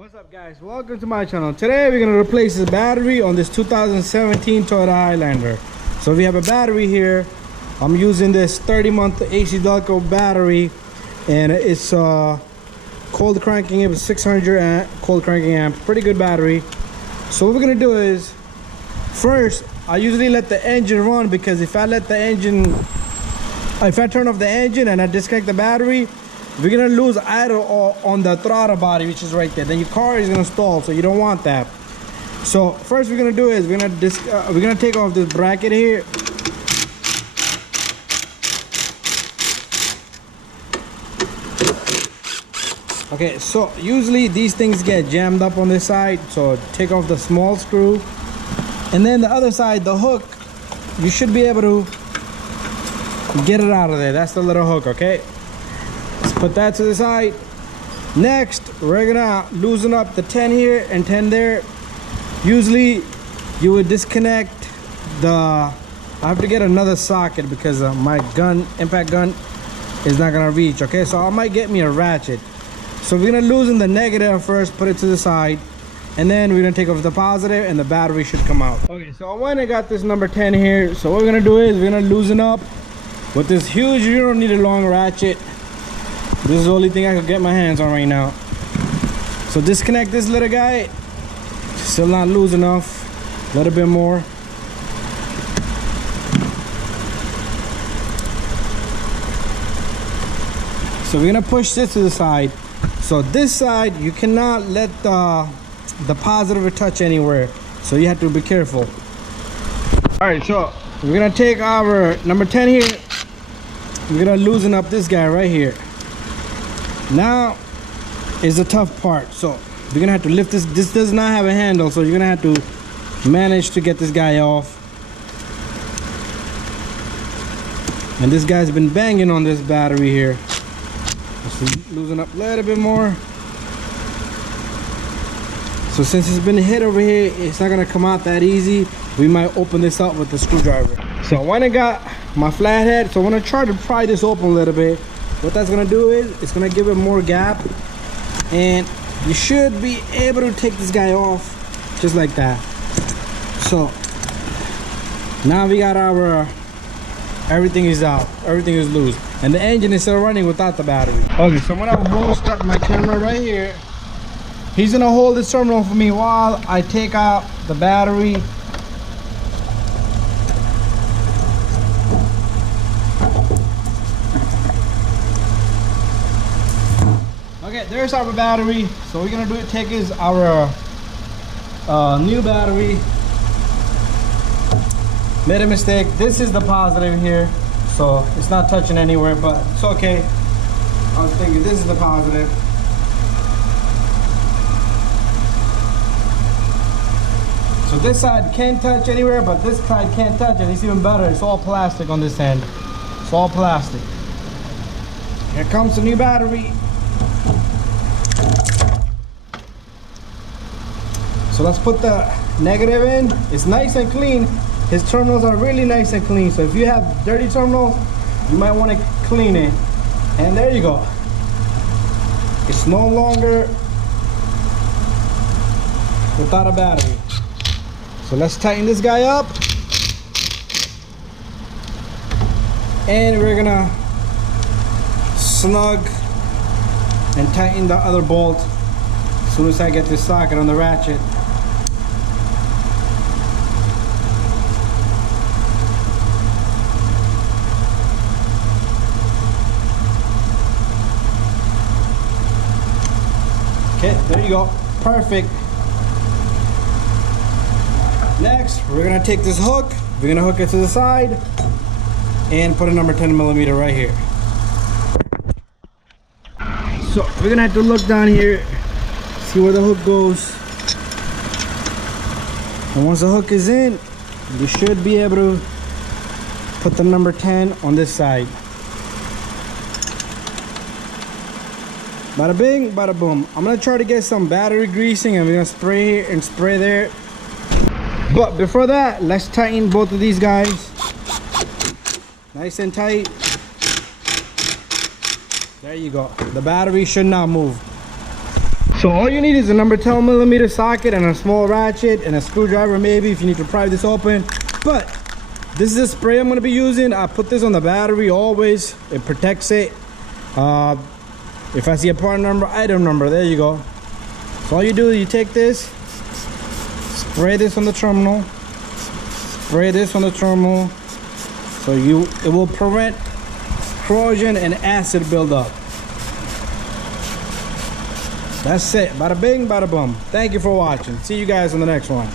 What's up, guys? Welcome to my channel. Today we're going to replace the battery on this 2017 Toyota Highlander. So we have a battery here. I'm using this 30-month AC Delco battery, and it's cold cranking. It was 600 cold cranking amps. Pretty good battery. So what we're going to do is, first I usually let the engine run, because if I turn off the engine and I disconnect the battery, we're gonna lose idle on the throttle body, which is right there. Then your car is gonna stall, so you don't want that. So first we're gonna do is we're gonna take off this bracket here. Okay, so usually these things get jammed up on this side, so take off the small screw, and then the other side, the hook, you should be able to get it out of there. That's the little hook. Okay, let's put that to the side. Next, we're gonna loosen up the 10 here and 10 there. Usually you would disconnect I have to get another socket because my impact gun is not gonna reach. Okay, so I might get me a ratchet. So we're gonna loosen the negative first, put it to the side, and then we're gonna take off the positive and the battery should come out. Okay, so I went and got this number 10 here. So what we're gonna do is we're gonna loosen up with this huge, you don't need a long ratchet. This is the only thing I could get my hands on right now. So disconnect this little guy. Still not loose enough. A little bit more. So we're gonna push this to the side. So this side, you cannot let the positive touch anywhere. So you have to be careful. All right, so we're gonna take our number 10 here. We're gonna loosen up this guy right here. Now is the tough part. So we're gonna have to lift this. This does not have a handle, so you're gonna have to manage to get this guy off. And this guy's been banging on this battery here. Let's loosen up a little bit more. So since it's been hit over here, it's not gonna come out that easy. We might open this up with the screwdriver. So when I got my flathead, so I'm gonna try to pry this open a little bit. What that's gonna do is it's gonna give it more gap, and you should be able to take this guy off just like that. So now we got our everything is out, everything is loose, and the engine is still running without the battery. Okay, so when I will start my camera right here, he's gonna hold this terminal for me while I take out the battery. Okay, there's our battery. So what we're gonna do is take our new battery. Made a mistake. This is the positive here, so it's not touching anywhere, but it's okay. I was thinking this is the positive. So this side can't touch anywhere, but this side can't touch, and it's even better. It's all plastic on this end. It's all plastic. Here comes the new battery. So let's put the negative in. It's nice and clean. His terminals are really nice and clean. So if you have dirty terminals, you might want to clean it. And there you go. It's no longer without a battery. So let's tighten this guy up. And we're gonna snug and tighten the other bolt as soon as I get this socket on the ratchet. Okay, there you go. Perfect. Next, we're gonna take this hook, we're gonna hook it to the side and put a number 10mm right here. So we're gonna have to look down here, see where the hook goes. And once the hook is in, you should be able to put the number 10 on this side. Bada bing, bada boom. I'm gonna try to get some battery greasing, and we're gonna spray here and spray there. But before that, let's tighten both of these guys. Nice and tight. There you go. The battery should not move. So all you need is a number 10mm socket and a small ratchet and a screwdriver maybe if you need to pry this open. But this is a spray I'm going to be using. I put this on the battery always. It protects it. If I see a part number, item number, there you go. So all you do is you take this, spray this on the terminal, spray this on the terminal, so it will prevent corrosion and acid buildup. That's it. Bada bing, bada boom. Thank you for watching. See you guys on the next one.